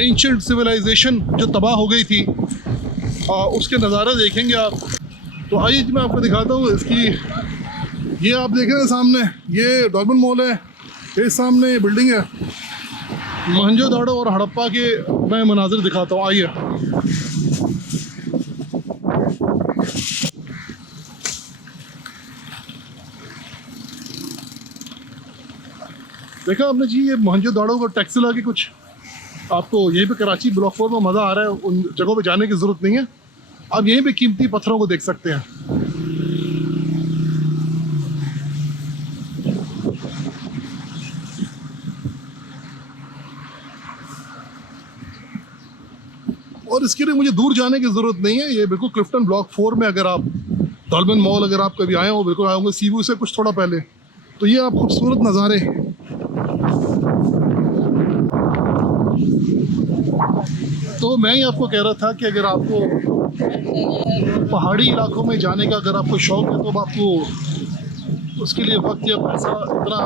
Ancient civilisation जो तबाह हो गई थी उसके नज़ारे देखेंगे आप। तो आइए मैं आपको दिखाता हूँ इसकी। ये आप देख रहे हैं सामने, ये डॉल्फिन मॉल है, इस सामने बिल्डिंग है। मोहनजोदाड़ो और हड़प्पा के मैं मनाजिर दिखाता हूँ, आइए। देखा आपने जी, ये मोहनजोदाड़ो का टैक्सिला के कुछ आपको यहीं पे कराची ब्लॉक 4 में मज़ा आ रहा है। उन जगहों पे जाने की ज़रूरत नहीं है, आप यहीं पे कीमती पत्थरों को देख सकते हैं। और इसके लिए मुझे दूर जाने की ज़रूरत नहीं है, ये बिल्कुल क्लिफ्टन ब्लॉक 4 में अगर आप डॉल्फिन मॉल अगर आप कभी आए हो, बिल्कुल आए होंगे सीवू से कुछ थोड़ा पहले, तो ये आप खूबसूरत नज़ारे। तो मैं ही आपको कह रहा था कि अगर आपको पहाड़ी इलाकों में जाने का अगर आपको शौक़ है तो आपको उसके लिए वक्त या पैसा इतना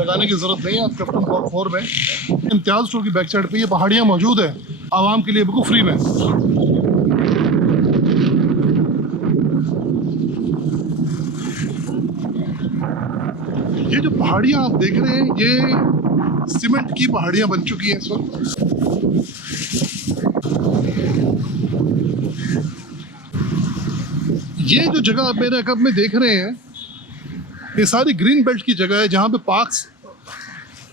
लगाने की ज़रूरत नहीं है। आप क्लिफ्टन ब्लॉक 4 में इम्तियाज़ स्टोर की बैक साइड पे ये पहाड़ियाँ मौजूद है आवाम के लिए बिल्कुल फ्री में। ये जो पहाड़ियाँ आप देख रहे हैं ये सीमेंट की पहाड़ियाँ बन चुकी हैं इस वक्त। ये जो जगह आप मेरे अकब में देख रहे हैं ये सारी ग्रीन बेल्ट की जगह है जहाँ पे पार्क्स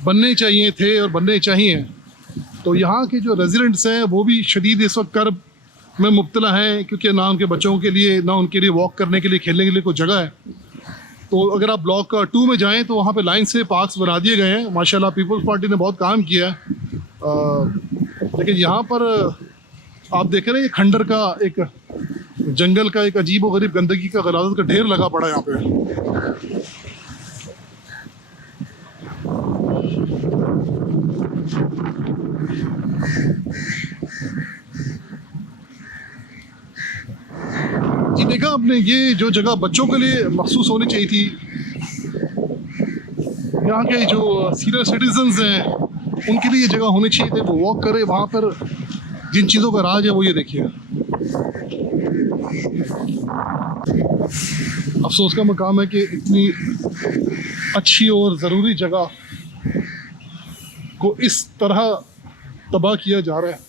बनने चाहिए थे और बनने चाहिए। तो यहाँ के जो रेजिडेंट्स हैं वो भी शदीद इस वक्त कर्ब में मुब्तला हैं, क्योंकि ना उनके बच्चों के लिए ना उनके लिए वॉक करने के लिए खेलने के लिए कोई जगह है। तो अगर आप ब्लॉक 2 में जाएं तो वहाँ पे लाइन से पार्क्स बना दिए गए हैं माशाल्लाह, पीपल्स पार्टी ने बहुत काम किया है। लेकिन यहाँ पर आप देख रहे हैं खंडर का एक जंगल का एक अजीब व गरीब गंदगी का गलाजत का ढेर लगा पड़ा है यहाँ पे। ये देखा आपने, ये जो जगह बच्चों के लिए मखसूस होनी चाहिए थी, यहाँ के जो सीनियर सिटीजन्स हैं उनके लिए ये जगह होनी चाहिए थी, वो वॉक करे वहाँ पर। जिन चीज़ों का राज है वो ये देखिए। अफसोस का मकाम है कि इतनी अच्छी और ज़रूरी जगह को इस तरह तबाह किया जा रहा है,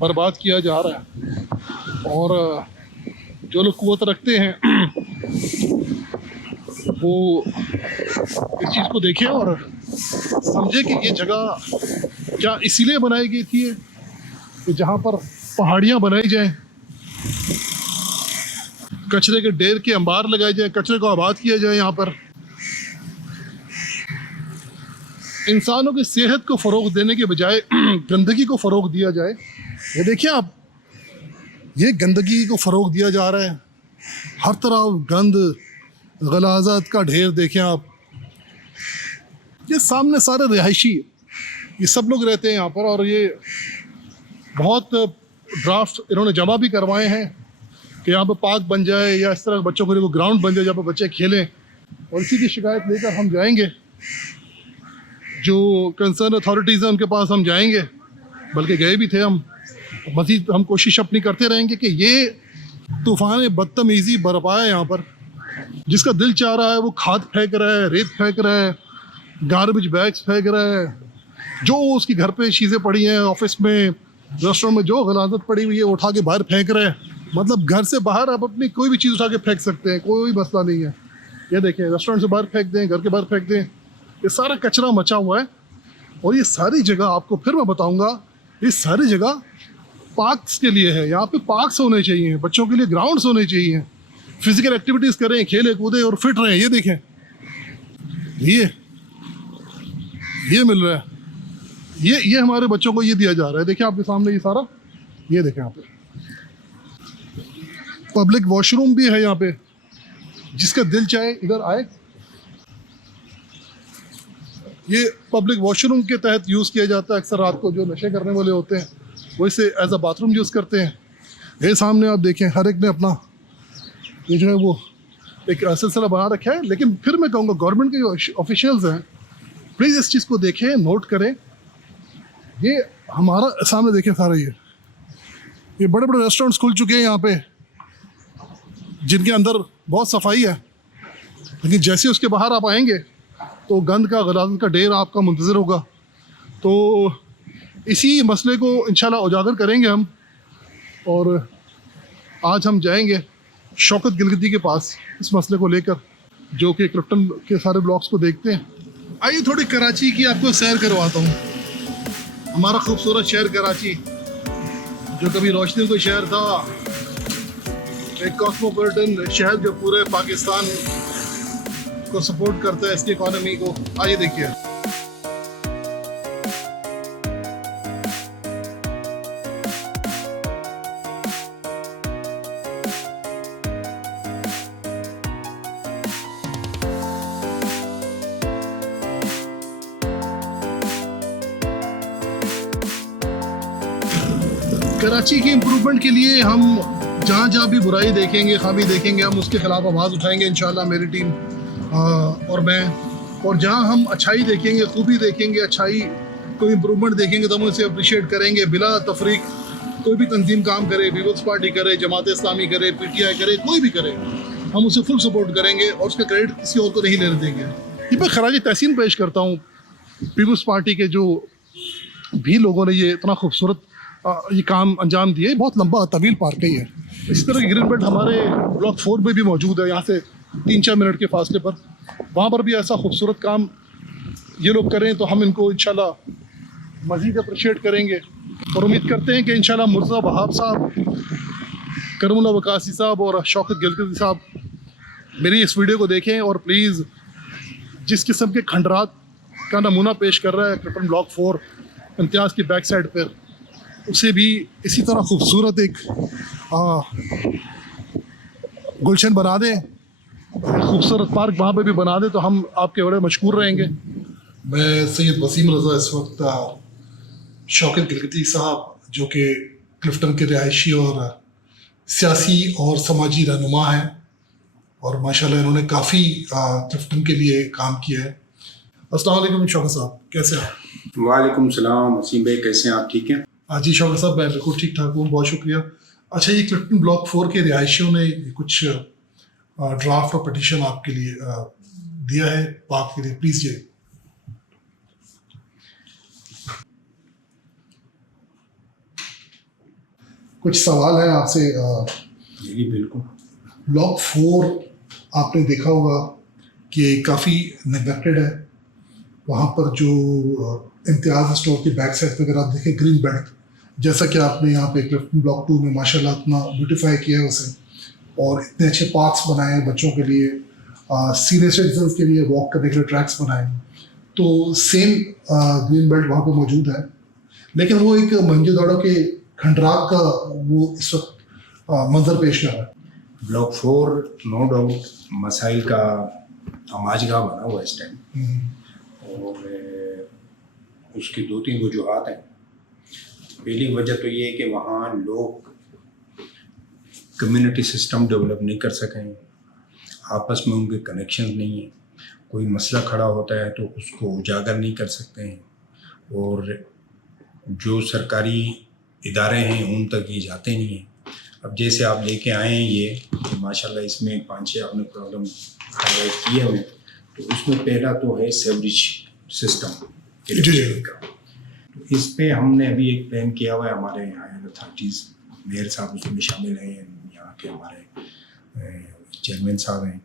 बर्बाद किया जा रहा है। और जो लोग कुव्वत रखते हैं वो इस चीज़ को देखें और समझे कि ये जगह क्या इसीलिए बनाई गई थी कि जहाँ पर पहाड़ियाँ बनाई जाएं, कचरे के ढेर के अंबार लगाए जाएं, कचरे को आबाद किया जाए, यहाँ पर इंसानों की सेहत को फ़रोग देने के बजाय गंदगी को फ़रोग दिया जाए। ये देखिए आप, ये गंदगी को फ़रोग दिया जा रहा है, हर तरफ गंद गलाज़त का ढेर देखें आप। ये सामने सारे रिहायशी, ये सब लोग रहते हैं यहाँ पर, और ये बहुत ड्राफ्ट इन्होंने जमा भी करवाए हैं कि यहाँ पर पार्क बन जाए या इस तरह बच्चों के लिए ग्राउंड बन जाए जहाँ पर बच्चे खेलें। और इसी की शिकायत लेकर हम जाएंगे, जो कंसर्न अथॉरिटीज़ हैं उनके पास हम जाएंगे, बल्कि गए भी थे हम। मज़ीद हम कोशिश अपनी करते रहेंगे कि ये तूफ़ान बदतमीज़ी बरपा है यहाँ पर। जिसका दिल चाह रहा है वो खाद फेंक रहा है, रेत फेंक रहा है, गार्बेज बैग्स फेंक रहा है, जो उसकी घर पे चीज़ें पड़ी हैं, ऑफिस में, रेस्टोरेंट में जो गलाजत पड़ी हुई है उठा के बाहर फेंक रहे हैं। मतलब घर से बाहर आप अपनी कोई भी चीज़ उठा के फेंक सकते हैं, कोई मसला नहीं है। ये देखें, रेस्टोरेंट से बाहर फेंक दें, घर के बाहर फेंक दें, ये सारा कचरा मचा हुआ है। और ये सारी जगह आपको फिर मैं बताऊँगा, ये सारी जगह पार्क्स के लिए है। यहाँ पे पार्क्स होने चाहिए, बच्चों के लिए ग्राउंड्स होने चाहिए, फिजिकल एक्टिविटीज़ करें, खेले कूदे और फिट रहें। ये देखें, ये मिल रहा है, ये हमारे बच्चों को ये दिया जा रहा है। देखिए आपके सामने ये सारा, ये देखें यहाँ पे पब्लिक वॉशरूम भी है यहाँ पे, जिसका दिल चाहे इधर आए। ये पब्लिक वॉशरूम के तहत यूज़ किया जाता है। अक्सर रात को जो नशे करने वाले होते हैं वो इसे एज अ बाथरूम यूज़ करते हैं। ये सामने आप देखें, हर एक ने अपना ये जो है वो एक सिलसिला बना रखा है। लेकिन फिर मैं कहूँगा गवर्नमेंट के जो ऑफिशियल्स हैं, प्लीज़ इस चीज़ को देखें, नोट करें ये हमारा सामने देखिए सारा ये बड़े बड़े रेस्टोरेंट्स खुल चुके हैं यहाँ पे, जिनके अंदर बहुत सफाई है, लेकिन जैसे उसके बाहर आप आएंगे तो गंद का गलाजत का ढेर आपका मुंतज़िर होगा। तो इसी मसले को इंशाल्लाह उजागर करेंगे हम, और आज हम जाएंगे शौकत गिलगिती के पास इस मसले को लेकर, जो कि क्लिफ्टन के सारे ब्लॉग्स को देखते हैं। आइए थोड़ी कराची की आपको सैर करवाता हूँ। हमारा खूबसूरत शहर कराची, जो कभी रोशनी का शहर था, एक कॉस्मोपॉलिटन शहर जो पूरे पाकिस्तान को सपोर्ट करता है, इसकी इकोनॉमी को। आइए देखिए। कराची की इम्प्रूवमेंट के लिए हम जहाँ जहाँ भी बुराई देखेंगे, खामी देखेंगे, हम उसके खिलाफ आवाज़ उठाएंगे इंशाल्लाह, मेरी टीम और मैं। और जहाँ हम अच्छाई देखेंगे, खूबी देखेंगे, अच्छाई कोई इम्प्रूवमेंट देखेंगे तो हम उसे अप्रिशिएट करेंगे बिला तफरीक। कोई भी तंजीम काम करे, पीपल्स पार्टी करे, जमात इस्लामी करे, PTI करे, कोई भी करे, हम उसे फुल सपोर्ट करेंगे और उसका क्रेडिट किसी और को नहीं लेने देंगे। ये मैं खराज तहसीन पेश करता हूँ पीपल्स पार्टी के जो भी लोगों ने ये इतना खूबसूरत ये काम अंजाम दिए। बहुत लंबा तवील पार्क है ये। इसी तरह की ग्रीन बेल्ट हमारे ब्लॉक 4 में भी मौजूद है, यहाँ से 3-4 मिनट के फासले पर। वहाँ पर भी ऐसा खूबसूरत काम ये लोग करें तो हम इनको इंशाल्लाह मज़ीद अप्रिशिएट करेंगे, और उम्मीद करते हैं कि इंशाल्लाह मुर्तज़ा वहाब साहब, करमुल्ला वकासी साहब और शौकत गिलगिती साहब मेरी इस वीडियो को देखें, और प्लीज़ जिस किस्म के खंडरात का नमूना पेश कर रहा है क्लिफ्टन ब्लॉक 4 इम्तियाज़ की बैक साइड पर, उसे भी इसी तरह खूबसूरत एक गुलशन बना दें, खूबसूरत पार्क वहाँ पे भी बना दें, तो हम आपके बड़े मशकूर रहेंगे। मैं सैयद वसीम रज़ा इस वक्त शौकत गिलगिती साहब, जो कि क्लिफ्टन के रिहायशी और सियासी और समाजी रहनुमा हैं, और माशाल्लाह इन्होंने काफ़ी क्लिफ्टन के लिए काम किया है। अस्सलाम वालेकुम शौकत साहब, कैसे हैं? वालेकुम सलाम वसीम भाई, कैसे हैं आप? ठीक हैं जी शौकत साहब, मैं बिल्कुल ठीक ठाक हूँ, बहुत शुक्रिया। अच्छा, ये क्लिफ्टन ब्लॉक 4 के रिहायशियों ने कुछ ड्राफ्ट और पटिशन आपके लिए दिया है पाक के लिए, प्लीज़ ये। कुछ सवाल है आपसे। जी बिल्कुल। ब्लॉक 4 आपने देखा होगा कि काफ़ी नेग्लेक्टेड है। वहाँ पर जो इम्तियाज़ स्टोर की बैक साइड पर अगर आप देखें ग्रीन बेल्ट, जैसा कि आपने यहाँ पे क्लिफ्टन ब्लॉक 2 में माशाल्लाह इतना ब्यूटीफाई किया है उसे, और इतने अच्छे पार्क्स बनाए हैं बच्चों के लिए, सीनियर सिटीजन्स के लिए वॉक करने के लिए ट्रैक्स बनाए हैं। तो सेम ग्रीन बेल्ट वहाँ पे मौजूद है, लेकिन वो एक मंजूदाड़ों के खंडरात का वो इस वक्त मंजर पेश कर रहा है। ब्लॉक 4 नो डाउट मसाइल का आमाजगाह बना हुआ है इस टाइम, और उसकी 2-3 वजूहात हैं। पहली वजह तो ये है कि वहाँ लोग कम्युनिटी सिस्टम डेवलप नहीं कर सकें, आपस में उनके कनेक्शन नहीं है, कोई मसला खड़ा होता है तो उसको उजागर नहीं कर सकते हैं, और जो सरकारी इदारे हैं उन तक ये जाते नहीं हैं। अब जैसे आप लेके आए हैं ये माशाल्लाह, इसमें 5-6 आपने प्रॉब्लम हाईलाइट किए हुए, तो उसमें पहला तो है सेवरेज सिस्टम का। तो इस पे हमने अभी एक प्लान किया हुआ है, हमारे हायर अथॉरिटीज़, मेयर साहब उसमें शामिल हैं, यहाँ के हमारे चेयरमैन साहब हैं,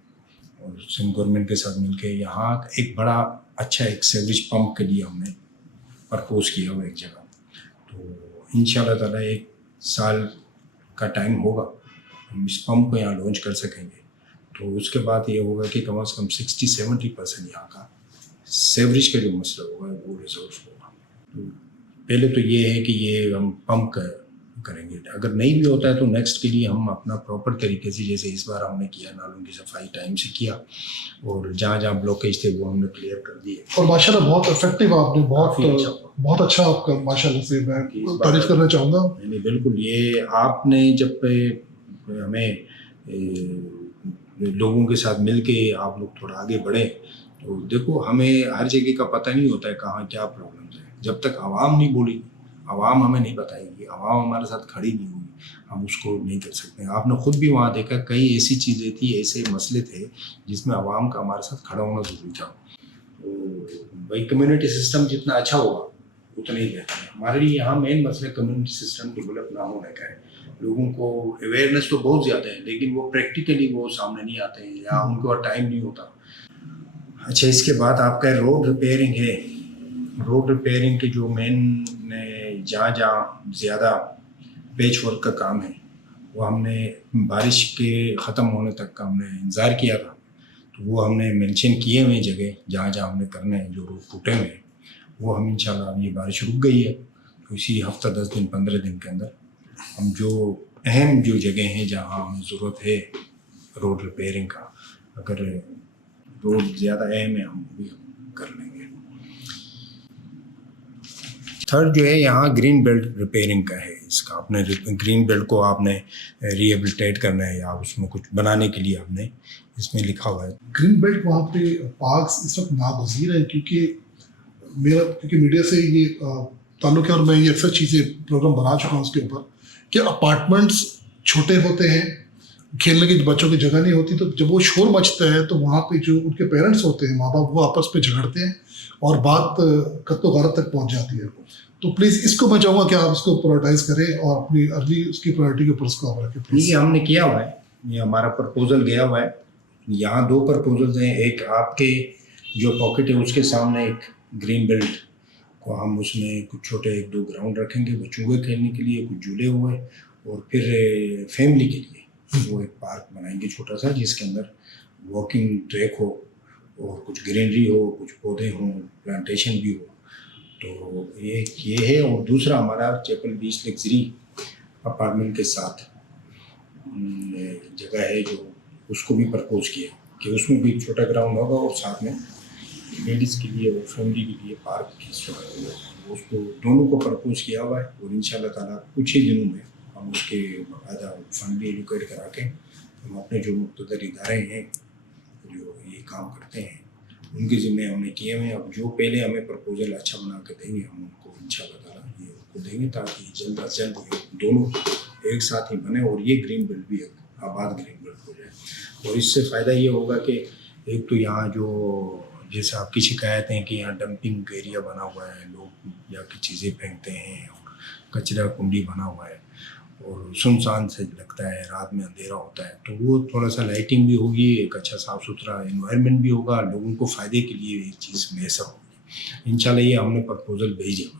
और सिंध गवर्नमेंट के साथ मिलकर यहाँ एक बड़ा अच्छा एक सेवरेज पंप के लिए हमने प्रपोज किया हुआ एक जगह। तो इंशाल्लाह ताला 1 साल का टाइम होगा, हम इस पंप को यहाँ लॉन्च कर सकेंगे। तो उसके बाद ये होगा कि कम से कम 60-70% यहाँ का सेवरेज का जो मसला होगा वो रिजॉल्व होगा। तो पहले तो ये है कि ये हम पंप करेंगे। अगर नहीं भी होता है तो नेक्स्ट के लिए हम अपना प्रॉपर तरीके से, जैसे इस बार हमने किया, नालों की सफाई टाइम से किया, और जहाँ जहाँ ब्लॉकेज थे वो हमने क्लियर कर दिए। और माशाल्लाह बहुत इफेक्टिव आपने, बहुत अच्छा आपका माशाल्लाह से, मैं तारीफ करना चाहूँगा। नहीं बिल्कुल, ये आपने जब हमें लोगों के साथ मिल के आप लोग थोड़ा आगे बढ़े, तो देखो हमें हर जगह का पता नहीं होता है कहाँ क्या प्रॉब्लम है। जब तक आवाम नहीं बोली, आवाम हमें नहीं बताएगी, आवाम हमारे साथ खड़ी नहीं होगी, हम उसको नहीं कर सकते। आपने खुद भी वहाँ देखा कई ऐसी चीज़ें थी, ऐसे मसले थे जिसमें आवाम का हमारे साथ खड़ा होना ज़रूरी था। तो भाई कम्युनिटी सिस्टम जितना अच्छा होगा उतना ही बेहतर है। हमारे लिए यहाँ मेन मसला कम्युनिटी सिस्टम डेवलप ना होने का है। लोगों को अवेयरनेस तो बहुत ज़्यादा है, लेकिन वो प्रैक्टिकली वो सामने नहीं आते हैं या उनको टाइम नहीं होता। अच्छा, इसके बाद आपका रोड रिपेयरिंग है। रोड रिपेयरिंग के जो मेन जहाँ जहाँ ज़्यादा पैच वर्क का काम है वो हमने बारिश के ख़त्म होने तक का हमने इंतज़ार किया था, तो वो हमने मेंशन किए हुए जगह जहाँ जहाँ हमने करने हैं, जो रोड टूटे हुए हैं वो हम इंशाल्लाह, अब ये बारिश रुक गई है तो इसी हफ्ता 10 दिन 15 दिन के अंदर हम जो अहम जो जगह हैं जहाँ हमें ज़रूरत है रोड रिपेयरिंग का, अगर रोड ज़्यादा अहम है हम वो भी कर लेंगे। थर्ड जो है यहाँ ग्रीन बेल्ट रिपेयरिंग का है। इसका आपने ग्रीन बेल्ट को आपने रिहेबिलिटेट करना है या उसमें कुछ बनाने के लिए आपने इसमें लिखा हुआ है। ग्रीन बेल्ट वहाँ पे पार्क्स इस वक्त नागज़ीर है, क्योंकि मीडिया से ये ताल्लुक है और मैं ये अक्सर चीज़ें प्रोग्राम बना चुका हूँ उसके ऊपर कि अपार्टमेंट्स छोटे होते हैं, खेलने की बच्चों की जगह नहीं होती, तो जब वो शोर मचता है तो वहाँ पे जो उनके पेरेंट्स होते हैं, माँ बाप, वो आपस में झगड़ते हैं और बात कत्तो गारत तक पहुँच जाती है। तो प्लीज़ इसको मैं चाहूँगा कि आप इसको प्रायोरिटाइज करें और अपनी अर्ली उसकी प्रायोरिटी के ऊपर उसको आप रखें। ये हमने किया हुआ है, ये हमारा प्रपोजल गया हुआ है। यहाँ 2 प्रपोजल्स हैं, एक आपके जो पॉकेट है उसके सामने एक ग्रीन बेल्ट को हम उसमें कुछ छोटे 1-2 ग्राउंड रखेंगे बच्चों के खेलने के लिए, कुछ झूले हुए, और फिर फैमिली के लिए वो एक पार्क बनाएंगे छोटा सा जिसके अंदर वॉकिंग ट्रैक हो और कुछ ग्रीनरी हो, कुछ पौधे हों, प्लांटेशन भी हो। तो ये है। और दूसरा हमारा चैपल बीच लग्जरी अपार्टमेंट के साथ जगह है जो उसको भी प्रपोज किया कि उसमें भी छोटा ग्राउंड होगा और साथ में लेडीज़ के लिए और फैमिली के लिए पार्क की सुविधा, उसको दोनों को प्रपोज किया हुआ है। और इंशाल्लाह ताला कुछ ही दिनों में हम उसके बाकायदा फंड भी एलोकेट करा के हम अपने जो मुख्तदर इदारे हैं जो ये काम करते हैं उनके ज़िम्मे हमने किए हुए हैं। अब जो पहले हमें प्रपोजल अच्छा बना के देंगे हम उनको इंशाल्लाह ताला ये उनको देंगे ताकि जल्द अज जल्द ये दोनों एक साथ ही बने और ये ग्रीन बेल्ट भी एक आबाद ग्रीन बेल्ट हो जाए। और इससे फ़ायदा ये होगा कि एक तो यहाँ जो जैसे आपकी शिकायत है कि यहाँ डंपिंग एरिया बना हुआ है, लोग या की चीज़ें फेंकते हैं और कचरा कुंडी बना हुआ है और सुनसान से लगता है, रात में अंधेरा होता है, तो वो थोड़ा सा लाइटिंग भी होगी, एक अच्छा साफ़ सुथरा एनवायरनमेंट भी होगा, लोगों को फ़ायदे के लिए ये चीज़ मैसर होगी। इंशाल्लाह ये हमने प्रपोजल भेजे हुए।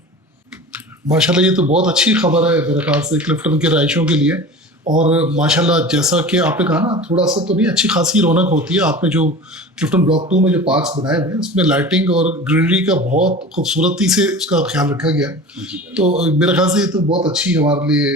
माशाल्लाह ये तो बहुत अच्छी खबर है मेरे ख्याल से क्लिफ्टन के रहायशियों के लिए। और माशाल्लाह जैसा कि आपने कहा ना, थोड़ा सा तो नहीं, अच्छी खासी रौनक होती है। आपने जो क्लिफ्टन ब्लॉक 2 में जो पार्क्स बनाए हुए हैं उसमें लाइटिंग और ग्रीनरी का बहुत खूबसूरती से उसका ख्याल रखा गया है। तो मेरे ख्याल से ये तो बहुत अच्छी हमारे लिए,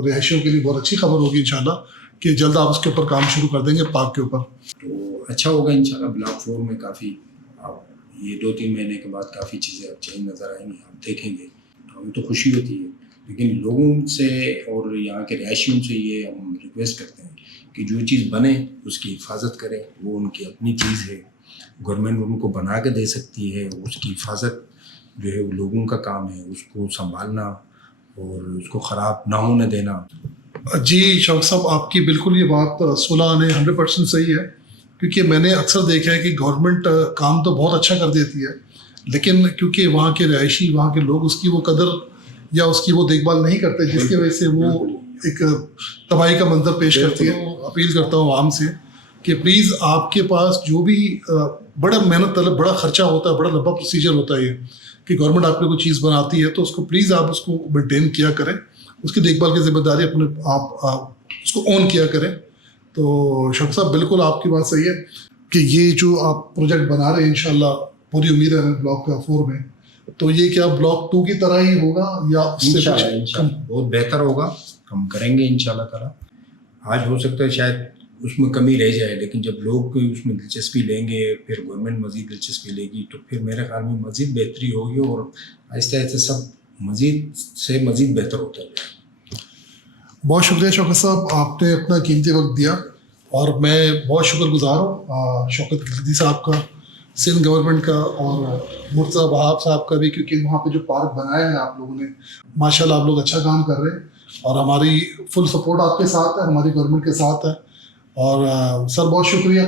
रहायशियों के लिए बहुत अच्छी खबर होगी इंशाल्लाह कि जल्द आप उसके ऊपर काम शुरू कर देंगे पार्क के ऊपर। तो अच्छा होगा इंशाल्लाह। ब्लॉक 4 में काफ़ी आप ये 2-3 महीने के बाद काफ़ी चीज़ें अब चेंज नज़र आएंगी, आप देखेंगे तो हमें तो खुशी होती है। लेकिन लोगों से और यहाँ के रहायशियों से ये हम रिक्वेस्ट करते हैं कि जो चीज़ बने उसकी हिफाजत करें, वो उनकी अपनी चीज़ है, गवर्नमेंट उनको बना के दे सकती है, उसकी हिफाजत जो है वो लोगों का काम है, उसको संभालना और उसको ख़राब ना होने देना। जी शौक साहब, आपकी बिल्कुल ये बात 16 ने 100% सही है, क्योंकि मैंने अक्सर देखा है कि गवर्नमेंट काम तो बहुत अच्छा कर देती है, लेकिन क्योंकि वहाँ के रहायशी, वहाँ के लोग उसकी वो कदर या उसकी वो देखभाल नहीं करते, जिसकी वजह से वो एक तबाही का मंजर पेश करती है। अपील करता हूँ आवाम से कि प्लीज़ आपके पास जो भी बड़ा मेहनत तलब, बड़ा ख़र्चा होता है, बड़ा लंबा प्रोसीजर होता है ये कि गवर्नमेंट आप पे कोई चीज़ बनाती है, तो उसको प्लीज़ आप उसको मेंटेन किया करें, उसकी देखभाल की जिम्मेदारी अपने आप उसको ऑन किया करें। तो शौक साहब बिल्कुल आपकी बात सही है कि ये जो आप प्रोजेक्ट बना रहे हैं इंशाल्लाह, पूरी उम्मीद है ब्लॉक 4 में, तो ये क्या ब्लॉक 2 की तरह ही होगा या उससे इंशाल्लाह बहुत बेहतर होगा, हम करेंगे इंशाल्लाह ताला। आज हो सकता है शायद उसमें कमी रह जाए, लेकिन जब लोग उसमें दिलचस्पी लेंगे, फिर गवर्नमेंट मज़ीद दिलचस्पी लेगी, तो फिर मेरे ख्याल में मज़ीद बेहतरी होगी और आहिस्ता आहिस्ता सब मज़ीद से मज़ीद बेहतर होता है। बहुत शुक्रिया शौकत साहब, आपने अपना कीमती वक्त दिया और मैं बहुत शुक्रगुजार हूँ शौकत गलदी साहब का, सिंध गवर्नमेंट का और मुर्तज़ा वहाब साहब का भी, क्योंकि वहाँ पे जो पार्क बनाया है आप लोगों ने, माशाल्लाह आप लोग अच्छा काम कर रहे हैं और हमारी फुल सपोर्ट आपके साथ है, हमारी गवर्नमेंट के साथ है। और सर बहुत शुक्रिया,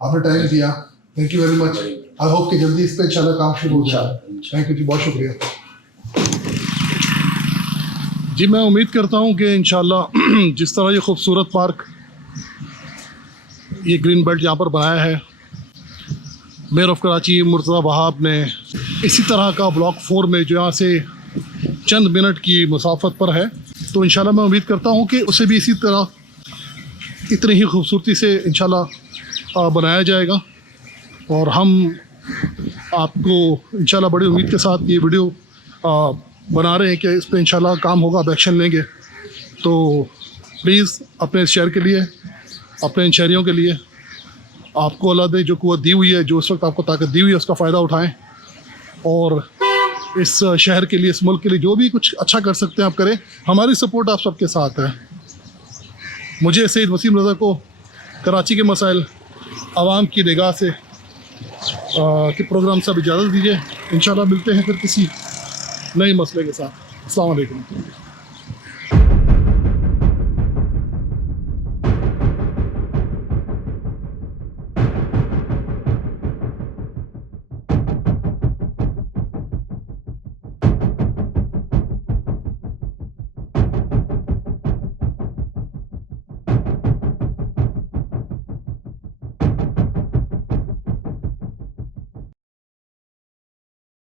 आपने टाइम दिया, thank you very much. I hope कि जल्दी इस पर इंशाल्लाह काम शुरू हो जाए। थैंक यू जी, बहुत शुक्रिया जी। मैं उम्मीद करता हूँ कि इंशाल्लाह जिस तरह ये खूबसूरत पार्क, ये ग्रीन बेल्ट यहाँ पर बनाया है मेयर ऑफ कराची मुर्तज़ा वहाब ने, इसी तरह का ब्लॉक 4 में जो यहाँ से चंद मिनट की मुसाफत पर है, तो इंशाल्लाह मैं उम्मीद करता हूँ कि उसे भी इसी तरह इतनी ही खूबसूरती से इंशाल्लाह बनाया जाएगा। और हम आपको इंशाल्लाह बड़ी उम्मीद के साथ ये वीडियो बना रहे हैं कि इस पर इंशाल्लाह काम होगा, आप एक्शन लेंगे। तो प्लीज़ अपने इस शहर के लिए, अपने इन शहरियों के लिए, आपको अल्लाह ने जो कुव्वत दी हुई है, जो इस वक्त आपको ताकत दी हुई है, उसका फ़ायदा उठाएं और इस शहर के लिए, इस मुल्क के लिए जो भी कुछ अच्छा कर सकते हैं आप करें। हमारी सपोर्ट आप सबके साथ है। मुझे सईद वसीम रज़ा को कराची के मसाइल आवाम की निगाह से के प्रोग्राम से अब इजाज़त दीजिए। इंशाल्लाह मिलते हैं फिर किसी नए मसले के साथ। अस्सलाम वालेकुम।